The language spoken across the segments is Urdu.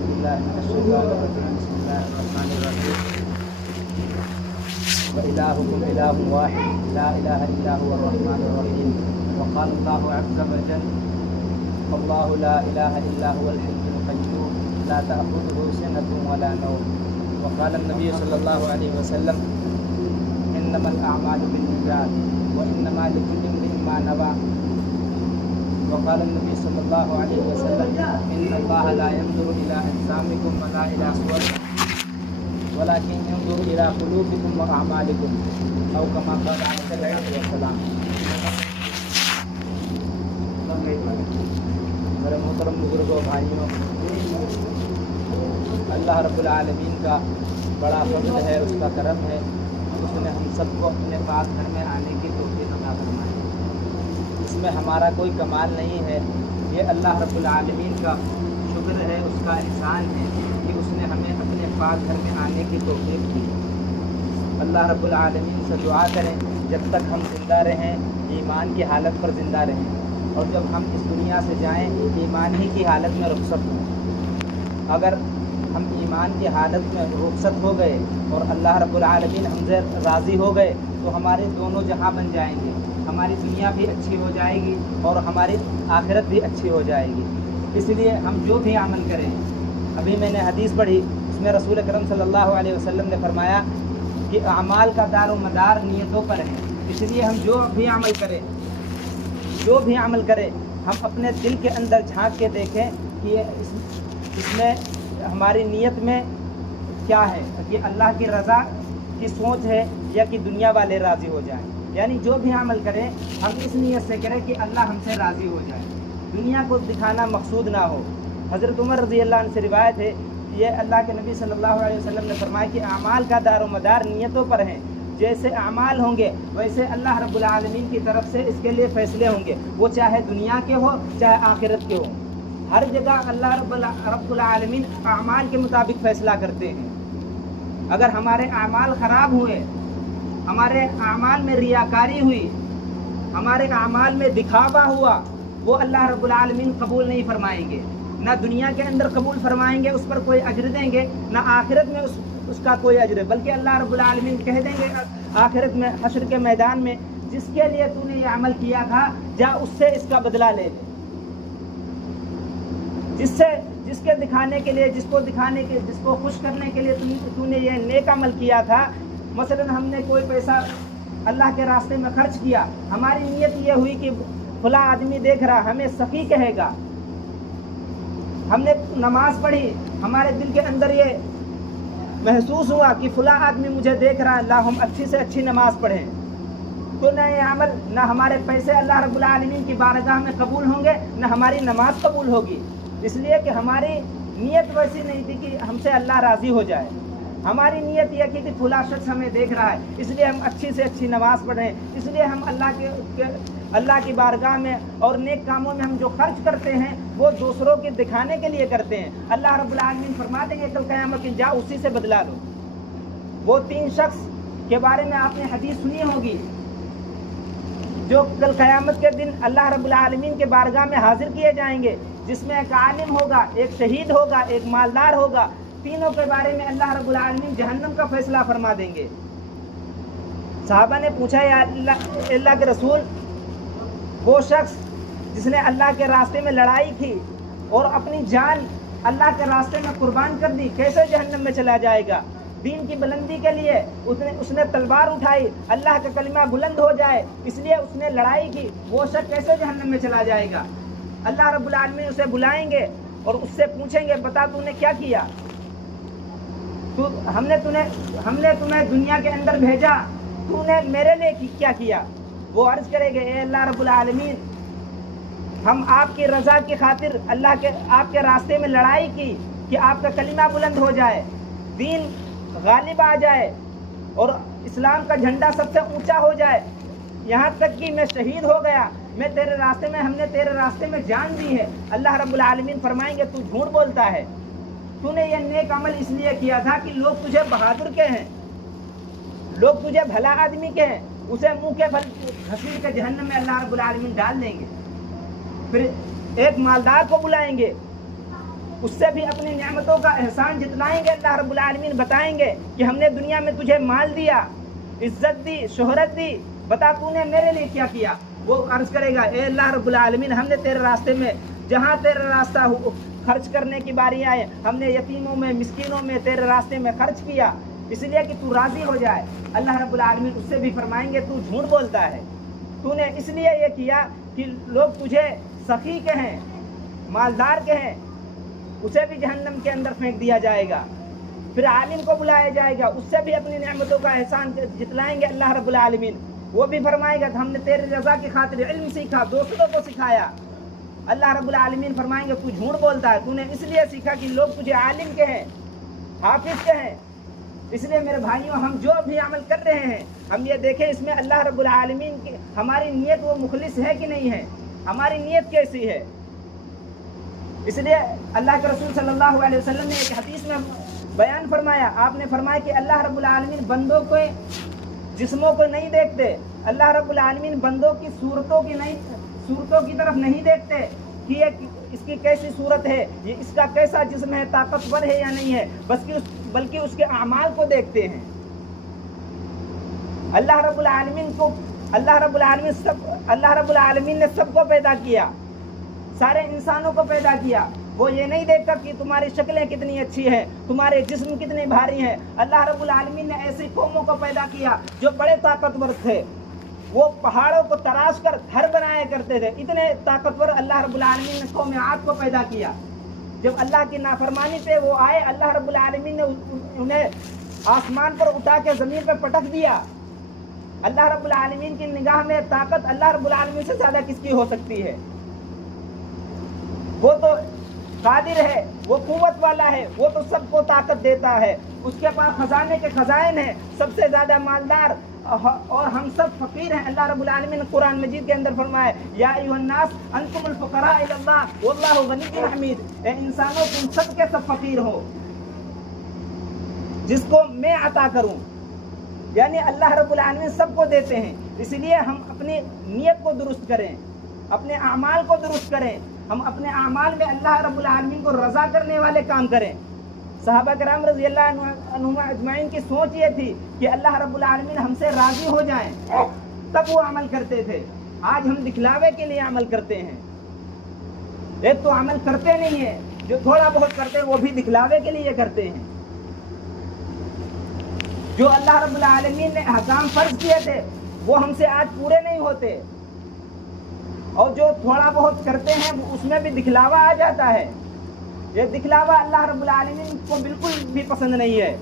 بالله من الشيطان الرجيم بسم الله الرحمن الرحيم وإلهكم إله واحد لا إله إلا هو الرحمن الرحيم وقال الله عز وجل الله لا إله إلا هو الحي القيوم لا تأخذه سنة ولا نوم وقال النبي صلى الله عليه وسلم إنما الأعمال بالنيات وإنما لكل امرئ ما نوى وقال النبي صلى الله عليه وسلم إن الله لا ينظر إلى أجسامكم ولا إلى صوركم ولكن ينظر إلى قلوبكم وأعمالكم أو كما قال عليه الصلاة والسلام. میرے محترم بزرگوں بھائیوں، اللہ رب العالمین کا بڑا فضل ہے، اس کا کرم ہے، اس نے ہم سب کو اپنے پاک گھر میں آنے کی توفیق عطا فرمائی. اس میں ہمارا کوئی کمال نہیں ہے، یہ اللہ رب العالمین کا شکر ہے، اس کا احسان ہے کہ اس نے ہمیں اپنے پاک گھر میں آنے کی توفیق دی. اللہ رب العالمین سے دعا کریں جب تک ہم زندہ رہیں ایمان کی حالت پر زندہ رہیں، اور جب ہم اس دنیا سے جائیں ایمان ہی کی حالت میں رخصت ہوں. اگر ہم ایمان کی حالت میں رخصت ہو گئے اور اللہ رب العالمین ہم سے راضی ہو گئے تو ہمارے دونوں جہاں بن جائیں گے، ہماری دنیا بھی اچھی ہو جائے گی اور ہماری آخرت بھی اچھی ہو جائے گی. اس لیے ہم جو بھی عمل کریں، ابھی میں نے حدیث پڑھی، اس میں رسول اکرم صلی اللہ علیہ وسلم نے فرمایا کہ اعمال کا دار و مدار نیتوں پر ہے. اس لیے ہم جو بھی عمل کریں ہم اپنے دل کے اندر جھانک کے دیکھیں کہ اس میں ہماری نیت میں کیا ہے، کہ اللہ کی رضا کی سوچ ہے یا کہ دنیا والے راضی ہو جائیں. یعنی جو بھی عمل کریں ہم اس نیت سے کریں کہ اللہ ہم سے راضی ہو جائے، دنیا کو دکھانا مقصود نہ ہو. حضرت عمر رضی اللہ عنہ سے روایت ہے، یہ اللہ کے نبی صلی اللہ علیہ وسلم نے فرمایا کہ اعمال کا دار و مدار نیتوں پر ہیں. جیسے اعمال ہوں گے ویسے اللہ رب العالمین کی طرف سے اس کے لیے فیصلے ہوں گے، وہ چاہے دنیا کے ہو چاہے آخرت کے ہو. ہر جگہ اللہ رب العالمین اعمال کے مطابق فیصلہ کرتے ہیں. اگر ہمارے اعمال خراب ہوئے، ہمارے اعمال میں ریاکاری ہوئی، ہمارے اعمال میں دکھاوا ہوا، وہ اللہ رب العالمین قبول نہیں فرمائیں گے. نہ دنیا کے اندر قبول فرمائیں گے، اس پر کوئی اجر دیں گے، نہ آخرت میں اس کا کوئی اجر ہے، بلکہ اللہ رب العالمین کہہ دیں گے آخرت میں حشر کے میدان میں جس کے لیے تو نے یہ عمل کیا تھا جا اس سے اس کا بدلہ لے لے. جس کو دکھانے کے لیے جس کو خوش کرنے کے لیے تو نے یہ نیک عمل کیا تھا. مثلا ہم نے کوئی پیسہ اللہ کے راستے میں خرچ کیا، ہماری نیت یہ ہوئی کہ فلاں آدمی دیکھ رہا ہمیں سخی کہے گا. ہم نے نماز پڑھی، ہمارے دل کے اندر یہ محسوس ہوا کہ فلاں آدمی مجھے دیکھ رہا ہے، اللہ ہم اچھی سے اچھی نماز پڑھیں. تو نہ یہ عمل، نہ ہمارے پیسے اللہ رب العالمین کی بارگاہ میں قبول ہوں گے، نہ ہماری نماز قبول ہوگی. اس لیے کہ ہماری نیت ویسی نہیں تھی کہ ہم سے اللہ راضی ہو جائے. ہماری نیت یہ کہ فلاں شخص ہمیں دیکھ رہا ہے، اس لیے ہم اچھی سے اچھی نماز پڑھیں، اس لیے ہم اللہ کی بارگاہ میں اور نیک کاموں میں ہم جو خرچ کرتے ہیں وہ دوسروں کے دکھانے کے لیے کرتے ہیں. اللہ رب العالمین فرما دیں گے کل قیامت میں جاؤ اسی سے بدلا لو. وہ 3 شخص کے بارے میں آپ نے حدیث سنی ہوگی جو کل قیامت کے دن اللہ رب العالمین کے بارگاہ میں حاضر کیے جائیں گے، جس میں ایک عالم ہوگا، ایک شہید ہوگا، ایک مالدار ہوگا. تینوں کے بارے میں اللہ رب العالمین جہنم کا فیصلہ فرما دیں گے. صحابہ نے پوچھا یا اللہ کے رسول، وہ شخص جس نے اللہ کے راستے میں لڑائی کی اور اپنی جان اللہ کے راستے میں قربان کر دی، کیسے جہنم میں چلا جائے گا؟ دین کی بلندی کے لیے اس نے تلوار اٹھائی، اللہ کا کلمہ بلند ہو جائے اس لیے اس نے لڑائی کی، وہ شخص کیسے جہنم میں چلا جائے گا؟ اللہ رب العالمین اسے بلائیں گے اور اس سے پوچھیں گے بتا تو نے کیا کیا؟ ہم نے تمہیں دنیا کے اندر بھیجا، تو نے میرے لیے کیا کیا؟ وہ عرض کرے گے اے اللہ رب العالمین، ہم آپ کی رضا کی خاطر آپ کے راستے میں لڑائی کی کہ آپ کا کلمہ بلند ہو جائے، دین غالب آ جائے اور اسلام کا جھنڈا سب سے اونچا ہو جائے، یہاں تک کہ میں شہید ہو گیا، ہم نے تیرے راستے میں جان دی ہے. اللہ رب العالمین فرمائیں گے تو جھوٹ بولتا ہے، تو نے یہ نیک عمل اس لیے کیا تھا کہ لوگ تجھے بہادر کے ہیں، لوگ تجھے بھلا آدمی کے ہیں. اسے منہ کے پھل گھسیٹ کے جہنم میں اللہ رب العالمین ڈال دیں گے. پھر ایک مالدار کو بلائیں گے، اس سے بھی اپنی نعمتوں کا احسان جتلائیں گے. اللہ رب العالمین بتائیں گے کہ ہم نے دنیا میں تجھے مال دیا, عزت دی, شہرت دی, بتا تو نے میرے لیے کیا کیا. وہ عرض کرے گا اے اللہ رب العالمین, ہم نے تیرے راستے میں جہاں تیرا راستہ خرچ کرنے کی باری آئے, ہم نے یتیموں میں, مسکینوں میں تیرے راستے میں خرچ کیا, اس لیے کہ تو راضی ہو جائے. اللہ رب العالمین اس سے بھی فرمائیں گے تو جھوٹ بولتا ہے, تو نے اس لیے یہ کیا کہ لوگ تجھے سخی کہیں, مالدار کہیں. اسے بھی جہنم کے اندر پھینک دیا جائے گا. پھر عالم کو بلایا جائے گا, اس سے بھی اپنی نعمتوں کا احسان جتلائیں گے اللہ رب العالمین. وہ بھی فرمائے گا کہ ہم نے تیری رضا کی خاطر علم سیکھا, دوسروں کو سکھایا. اللہ رب العالمین فرمائیں گے تو جھوٹ بولتا ہے, تو نے اس لیے سیکھا کہ لوگ تجھے عالم کہیں, حافظ کہیں. اس لیے میرے بھائیوں, ہم جو بھی عمل کر رہے ہیں ہم یہ دیکھیں اس میں اللہ رب العالمین کی ہماری نیت وہ مخلص ہے کہ نہیں ہے, ہماری نیت کیسی ہے. اس لیے اللہ کے رسول صلی اللہ علیہ وسلم نے ایک حدیث میں بیان فرمایا, آپ نے فرمایا کہ اللہ رب العالمین بندوں کو جسموں کو نہیں دیکھتے, اللہ رب العالمین بندوں کی صورتوں کی طرف نہیں دیکھتے کہ یہ اس کی کیسی صورت ہے, یہ اس کا کیسا جسم ہے, طاقتور ہے یا نہیں ہے, بلکہ اس کے اعمال کو دیکھتے ہیں. اللہ رب العالمین نے سب کو پیدا کیا, سارے انسانوں کو پیدا کیا. وہ یہ نہیں دیکھتا کہ تمہاری شکلیں کتنی اچھی ہیں, تمہارے جسم کتنے بھاری ہیں. اللہ رب العالمین نے ایسی قوموں کو پیدا کیا جو بڑے طاقتور تھے, وہ پہاڑوں کو تراش کر گھر بنایا کرتے تھے. اتنے طاقتور اللہ رب العالمین نے قوم عاد کو پیدا کیا. جب اللہ کی نافرمانی پہ وہ آئے, اللہ رب العالمین نے انہیں آسمان پر اٹھا کے زمین پر پٹک دیا. اللہ رب العالمین کی نگاہ میں طاقت اللہ رب العالمین سے زیادہ کس کی ہو سکتی ہے؟ وہ تو قادر ہے, وہ قوت والا ہے, وہ تو سب کو طاقت دیتا ہے, اس کے پاس خزانے کے خزائن ہیں, سب سے زیادہ مالدار, اور ہم سب فقیر ہیں. اللہ رب العالمین نے قرآن مجید کے اندر فرمایا یا ایھا الناس انتم الفقراء الی اللہ واللہ غنی حمید. اے انسانوں, تم سب کے سب فقیر ہو, جس کو میں عطا کروں. یعنی اللہ رب العالمین سب کو دیتے ہیں. اس لیے ہم اپنی نیت کو درست کریں, اپنے اعمال کو درست کریں, ہم اپنے اعمال میں اللہ رب العالمین کو رضا کرنے والے کام کریں. صحابہ کرام رضی اللہ عنہم اجمعین کی سوچ یہ تھی کہ اللہ رب العالمین ہم سے راضی ہو جائیں, تب وہ عمل کرتے تھے. آج ہم دکھلاوے کے لیے عمل کرتے ہیں. ایک تو عمل کرتے نہیں ہیں, جو تھوڑا بہت کرتے ہیں وہ بھی دکھلاوے کے لیے کرتے ہیں. جو اللہ رب العالمین نے احکام فرض کیے تھے وہ ہم سے آج پورے نہیں ہوتے, اور جو تھوڑا بہت کرتے ہیں اس میں بھی دکھلاوا آ جاتا ہے. یہ دکھلاوا اللہ رب العالمین کو بالکل بھی پسند نہیں ہے.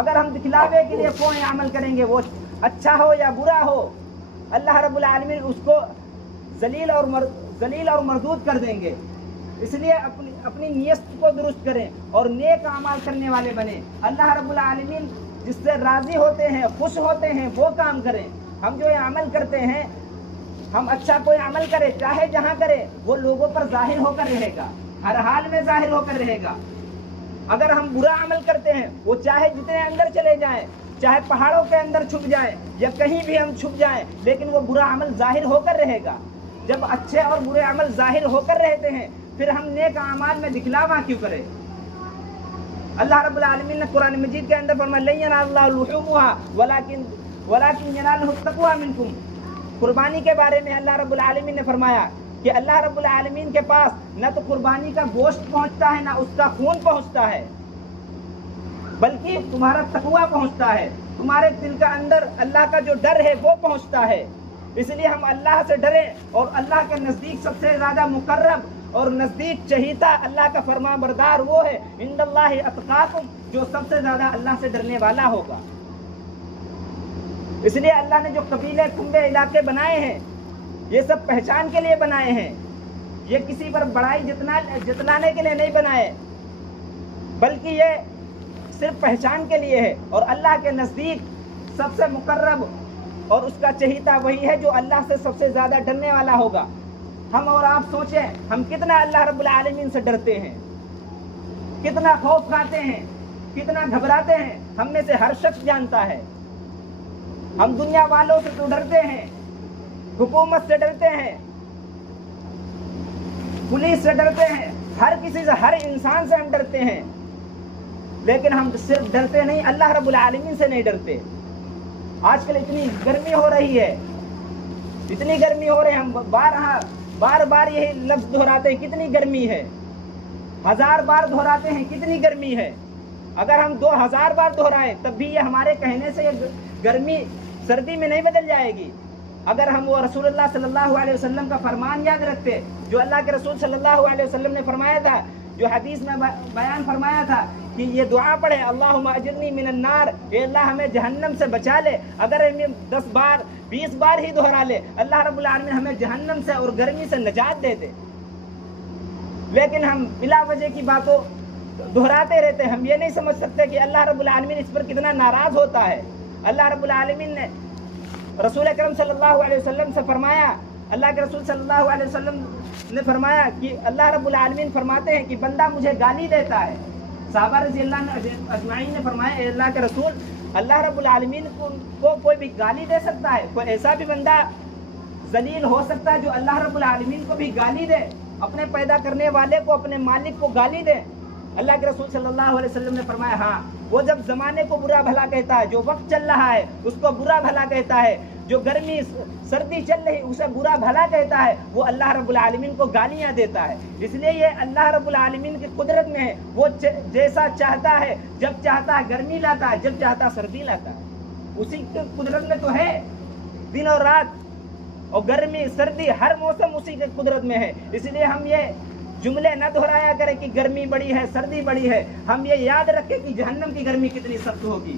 اگر ہم دکھلاوے کے لیے کوئی عمل کریں گے, وہ اچھا ہو یا برا ہو, اللہ رب العالمین اس کو ذلیل اور مردود کر دیں گے. اس لیے اپنی نیت کو درست کریں اور نیک اعمال کرنے والے بنیں. اللہ رب العالمین جس سے راضی ہوتے ہیں, خوش ہوتے ہیں, وہ کام کریں. ہم جو یہ عمل کرتے ہیں, ہم اچھا کوئی عمل کریں, چاہے جہاں کریں, وہ لوگوں پر ظاہر ہو کر رہے گا, ہر حال میں ظاہر ہو کر رہے گا. اگر ہم برا عمل کرتے ہیں, وہ چاہے جتنے اندر چلے جائیں, چاہے پہاڑوں کے اندر چھپ جائیں یا کہیں بھی ہم چھپ جائیں, لیکن وہ برا عمل ظاہر ہو کر رہے گا. جب اچھے اور برے عمل ظاہر ہو کر رہتے ہیں, پھر ہم نیک اعمال میں دکھلاوا کیوں کریں؟ اللہ رب العالمین نے قرآن مجید کے اندر فرمایا لن ینال اللہ لحومها ولکن ینالہ التقوی منکم. قربانی کے بارے میں اللہ رب العالمین نے فرمایا کہ اللہ رب العالمین کے پاس نہ تو قربانی کا گوشت پہنچتا ہے, نہ اس کا خون پہنچتا ہے, بلکہ تمہارا تقوی پہنچتا ہے, تمہارے دل کا اندر اللہ کا جو ڈر ہے وہ پہنچتا ہے. اس لیے ہم اللہ سے ڈریں, اور اللہ کے نزدیک سب سے زیادہ مقرب اور نزدیک چہیتا اللہ کا فرما بردار وہ ہے عند اللہ اتقاکم, جو سب سے زیادہ اللہ سے ڈرنے والا ہوگا. اس لیے اللہ نے جو قبیلے, کنبے, علاقے بنائے ہیں, یہ سب پہچان کے لیے بنائے ہیں. یہ کسی پر بڑائی جتلانے کے لیے نہیں بنائے, بلکہ یہ صرف پہچان کے لیے ہے. اور اللہ کے نزدیک سب سے مقرب اور اس کا چہیتا وہی ہے جو اللہ سے سب سے زیادہ ڈرنے والا ہوگا. ہم اور آپ سوچیں, ہم کتنا اللہ رب العالمین سے ڈرتے ہیں, کتنا خوف کھاتے ہیں, کتنا گھبراتے ہیں. ہم میں سے ہر شخص جانتا ہے. ہم دنیا والوں سے تو ڈرتے ہیں, حکومت سے ڈرتے ہیں, پولیس سے ڈرتے ہیں, ہر کسی سے، ہر انسان سے ہم ڈرتے ہیں، لیکن ہم صرف ڈرتے نہیں، اللہ رب العالمین سے نہیں ڈرتے۔ آج کل اتنی گرمی ہو رہی ہے، اتنی گرمی ہو رہی ہے، ہم بار بار یہی لفظ دہراتے ہیں، کتنی گرمی ہے، 1000 بار دہراتے ہیں کتنی گرمی ہے۔ اگر ہم 2000 بار دہرائیں تب بھی یہ ہمارے کہنے سے یہ گرمی سردی میں نہیں بدل جائے گی۔ اگر ہم وہ رسول اللہ صلی اللہ علیہ وسلم کا فرمان یاد رکھتے، جو اللہ کے رسول صلی اللہ علیہ وسلم نے فرمایا تھا، جو حدیث میں بیان فرمایا تھا کہ یہ دعا پڑھے، اللہم اجرنی من النار، اے اللہ ہمیں جہنم سے بچا لے، اگر ہم 10 بار 20 بار ہی دہرا لے، اللہ رب العالمین ہمیں جہنم سے اور گرمی سے نجات دے دے۔ لیکن ہم بلا وجہ کی باتوں دہراتے رہتے ہیں، ہم یہ نہیں سمجھ سکتے کہ اللہ رب العالمین اس پر کتنا ناراض ہوتا ہے۔ اللہ رب العالمین نے رسول اکرم صلی اللہ علیہ وسلم سے فرمایا، اللہ کے رسول صلی اللہ علیہ وسلم نے فرمایا کہ اللہ رب العالمین فرماتے ہیں کہ بندہ مجھے گالی دیتا ہے۔ صحابہ رضی اللہ اجمعین نے فرمایا، اے اللہ کے رسول، اللہ رب العالمین کو کوئی بھی گالی دے سکتا ہے؟ کوئی ایسا بھی بندہ ذلیل ہو سکتا ہے جو اللہ رب العالمین کو بھی گالی دے، اپنے پیدا کرنے والے کو، اپنے مالک کو گالی دے؟ اللہ کے رسول صلی اللہ علیہ وسلم نے فرمایا، ہاں، وہ جب زمانے کو برا بھلا کہتا ہے، جو وقت چل رہا ہے اس کو برا بھلا کہتا ہے، جو گرمی سردی چل رہی اسے برا بھلا کہتا ہے، وہ اللہ رب العالمین کو گالیاں دیتا ہے۔ اس لیے یہ اللہ رب العالمین کی قدرت میں ہے، وہ جیسا چاہتا ہے، جب چاہتا ہے گرمی لاتا ہے، جب چاہتا ہے سردی لاتا ہے۔ اسی کی قدرت میں تو ہے، دن اور رات اور گرمی سردی ہر موسم اسی کی قدرت میں ہے۔ اس لیے ہم یہ جملے نہ دہرایا کریں کہ گرمی بڑی ہے، سردی بڑی ہے، ہم یہ یاد رکھیں کہ جہنم کی گرمی کتنی سخت ہوگی۔